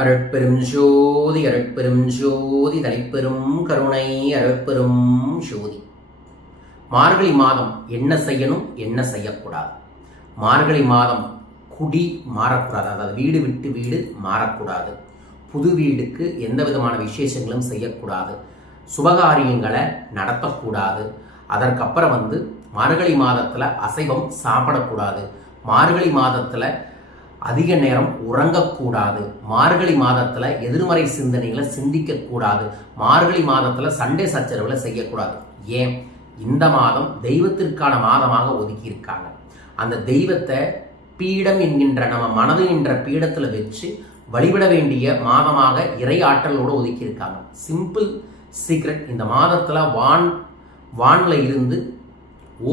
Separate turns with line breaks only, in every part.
அருட்பெரும் ஜோதி அருட்பெரும் ஜோதி தலைப்பெரும் கருணை அருட்பெரும் ஜோதி. மார்கழி மாதம் என்ன செய்யணும் என்ன செய்யக்கூடாது? மார்கழி மாதம் குடி மாறக்கூடாது. அதாவது வீடு விட்டு வீடு மாறக்கூடாது. புது வீடுக்கு எந்த விதமான விசேஷங்களும் செய்யக்கூடாது. சுபகாரியங்களை நடத்தக்கூடாது. அதற்கப்புறம் வந்து மார்கழி மாதத்தில் அசைவம் சாப்பிடக்கூடாது. மார்கழி மாதத்தில் அதிக நேரம் உறங்கக்கூடாது. மார்கழி மாதத்தில் எதிர்மறை சிந்தனைகளை சிந்திக்கக்கூடாது. மார்கழி மாதத்தில் சண்டே சச்சரவுகளை செய்யக்கூடாது. ஏன்? இந்த மாதம் தெய்வத்திற்கான மாதமாக ஒதுக்கியிருக்காங்க. அந்த தெய்வத்தை பீடம் என்கின்ற நம்ம மனது என்ற பீடத்தில் வச்சு வழிபட வேண்டிய மாதமாக இறை ஆற்றலோடு ஒதுக்கியிருக்காங்க. சிம்பிள் சீக்ரெட் இந்த மாதத்தில் வான் வானில் இருந்து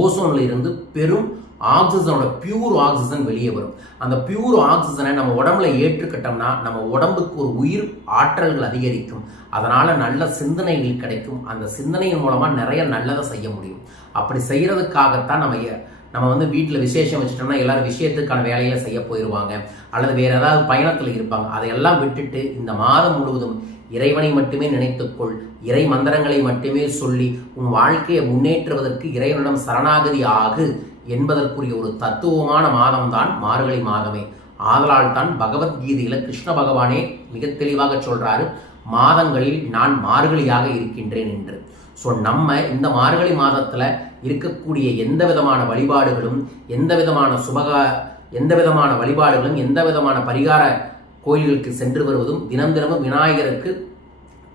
ஓசோனில் இருந்து பெரும் ஆக்சிஜனோட பியூர் ஆக்சிஜன் வெளியே வரும். அந்த பியூர் ஆக்சிஜனை நம்ம உடம்புல ஏற்றுக்கிட்டோம்னா நம்ம உடம்புக்கு ஒரு உயிர் ஆற்றல்கள் அதிகரிக்கும். அதனால் நல்ல சிந்தனைகள் கிடைக்கும். அந்த சிந்தனையின் மூலமாக நிறைய நல்லதை செய்ய முடியும். அப்படி செய்கிறதுக்காகத்தான் நம்ம நம்ம வந்து வீட்டில் விசேஷம் வச்சுட்டோம்னா எல்லாரும் விஷயத்துக்கான வேலையை செய்ய போயிடுவாங்க அல்லது வேறு ஏதாவது பயணத்தில் இருப்பாங்க. அதையெல்லாம் விட்டுட்டு இந்த மாதம் முழுவதும் இறைவனை மட்டுமே நினைத்துக்கொள். இறை மந்திரங்களை மட்டுமே சொல்லி உன் வாழ்க்கையை முன்னேற்றுவதற்கு இறைவனிடம் சரணாகதி ஆகு என்பதற்குரிய ஒரு தத்துவமான மாதம்தான் மார்கழி மாதமே. ஆதலால் தான் பகவத்கீதையில கிருஷ்ண பகவானே மிக தெளிவாக சொல்றாரு மாதங்களில் நான் மார்கழியாக இருக்கின்றேன் என்று. ஸோ நம்ம இந்த மார்கழி மாதத்தில் இருக்கக்கூடிய எந்த விதமான வழிபாடுகளும் எந்த விதமான சுபகா எந்த விதமான வழிபாடுகளும் எந்த விதமான பரிகார கோயில்களுக்கு சென்று வருவதும் தினம் தினமும் விநாயகருக்கு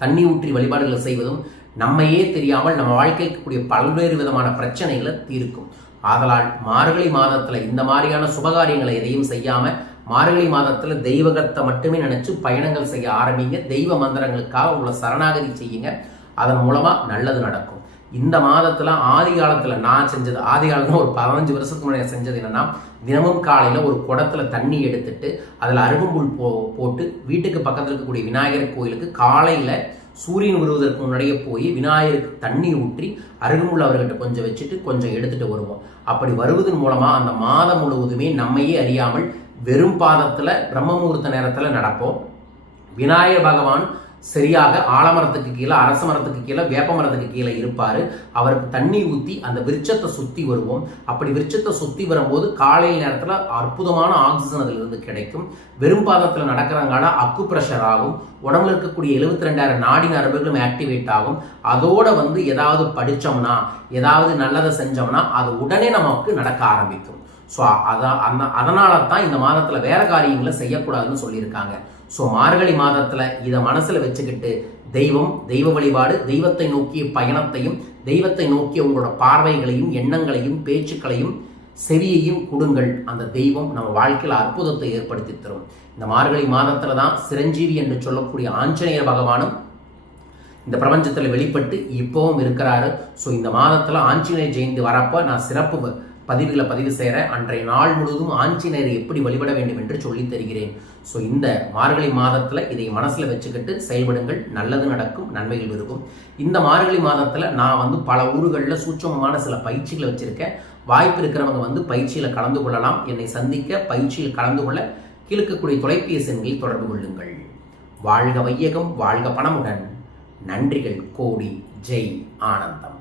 தண்ணி ஊற்றி வழிபாடுகளை செய்வதும் நம்மையே தெரியாமல் நம்ம வாழ்க்கைக்கு கூடிய பல்வேறு விதமான பிரச்சனைகளை தீர்க்கும். ஆதலால் மார்கழி மாதத்தில் இந்த மாதிரியான சுபகாரியங்களை எதையும் செய்யாமல் மார்கழி மாதத்தில் தெய்வகத்தை மட்டுமே நினச்சி பயணங்கள் செய்ய ஆரம்பிங்க. தெய்வ மந்திரங்களுக்காக உள்ள சரணாகதி செய்யுங்க. அதன் மூலமாக நல்லது நடக்கும். இந்த மாதத்தில் ஆதி காலத்தில் நான் செஞ்சது ஆதி காலத்தில் ஒரு பதினஞ்சு வருஷத்துக்கு முன்னாடி செஞ்சது என்னன்னா தினமும் காலையில் ஒரு குடத்தில் தண்ணி எடுத்துட்டு அதில் அருகம்புல் போ போட்டு வீட்டுக்கு பக்கத்தில் இருக்கக்கூடிய விநாயகர் கோயிலுக்கு காலையில் சூரியன் வருவதற்கு முன்னாடியே போய் விநாயகருக்கு தண்ணி ஊற்றி அருகம்புல் அவர்கிட்ட கொஞ்சம் வச்சுட்டு கொஞ்சம் எடுத்துட்டு வருவோம். அப்படி வருவதன் மூலமாக அந்த மாதம் முழுவதுமே நம்மையே அறியாமல் வெறும் பாதத்தில் பிரம்ம முகூர்த்த நேரத்தில் நடப்போம். விநாயகர் பகவான் சரியாக ஆலமரத்துக்கு கீழே அரச மரத்துக்கு கீழே வேப்ப மரத்துக்கு கீழே இருப்பார். அவருக்கு தண்ணி ஊற்றி அந்த விருட்சத்தை சுற்றி வருவோம். அப்படி விருட்சத்தை சுற்றி வரும்போது காலை நேரத்தில் அற்புதமான ஆக்சிஜன் அதிலிருந்து கிடைக்கும். வெறும் பாதத்தில் நடக்கிறங்கால அக்கு ப்ரெஷர் ஆகும். உடம்புல இருக்கக்கூடிய எழுபத்தி ரெண்டாயிரம் நாடி நரம்புகளும் ஆக்டிவேட் ஆகும். அதோட வந்து ஏதாவது படிச்சோம்னா ஏதாவது நல்லதை செஞ்சோம்னா அது உடனே நமக்கு நடக்க ஆரம்பிக்கும். ஸோ அதான் அந்த அதனால தான் இந்த மாதத்தில் வேற காரியங்களை செய்யக்கூடாதுன்னு சொல்லியிருக்காங்க. ஸோ மார்கழி மாதத்தில் இதை மனசில் வச்சுக்கிட்டு தெய்வம் தெய்வ வழிபாடு தெய்வத்தை நோக்கிய பயணத்தையும் தெய்வத்தை நோக்கிய உங்களோட பார்வைகளையும் எண்ணங்களையும் பேச்சுக்களையும் செவியையும் கொடுங்கள். அந்த தெய்வம் நம்ம வாழ்க்கையில் அற்புதத்தை ஏற்படுத்தி தரும். இந்த மார்கழி மாதத்தில் தான் சிரஞ்சீவி என்று சொல்லக்கூடிய ஆஞ்சநேயர் பகவானும் இந்த பிரபஞ்சத்தில் வெளிப்பட்டு இப்போவும் இருக்கிறாரு. ஸோ இந்த மாதத்தில் ஆஞ்சநேயர் ஜெயந்தி வரப்போ நான் சிறப்பு பதிவுகளை பதிவு செய்கிற அன்றைய நாள் முழுவதும் ஆஞ்சநேயரை எப்படி வழிபட வேண்டும் என்று சொல்லித் தருகிறேன். ஸோ இந்த மார்கழி மாதத்தில் இதை மனசில் வச்சுக்கிட்டு செயல்படுங்கள். நல்லது நடக்கும் நன்மைகள் இருக்கும். இந்த மார்கழி மாதத்தில் நான் வந்து பல ஊர்களில் சூட்சமமான சில பயிற்சிகளை வச்சுருக்கேன். வாய்ப்பு இருக்கிறவங்க வந்து பயிற்சியில் கலந்து கொள்ளலாம். என்னை சந்திக்க பயிற்சியில் கலந்து கொள்ள கீழ்க்கக்கூடிய தொலைபேசி எண்களில் தொடர்பு கொள்ளுங்கள். வாழ்க வையகம் வாழ்க பணமுடன். நன்றிகள். கோடி. ஜெய். ஆனந்தம்.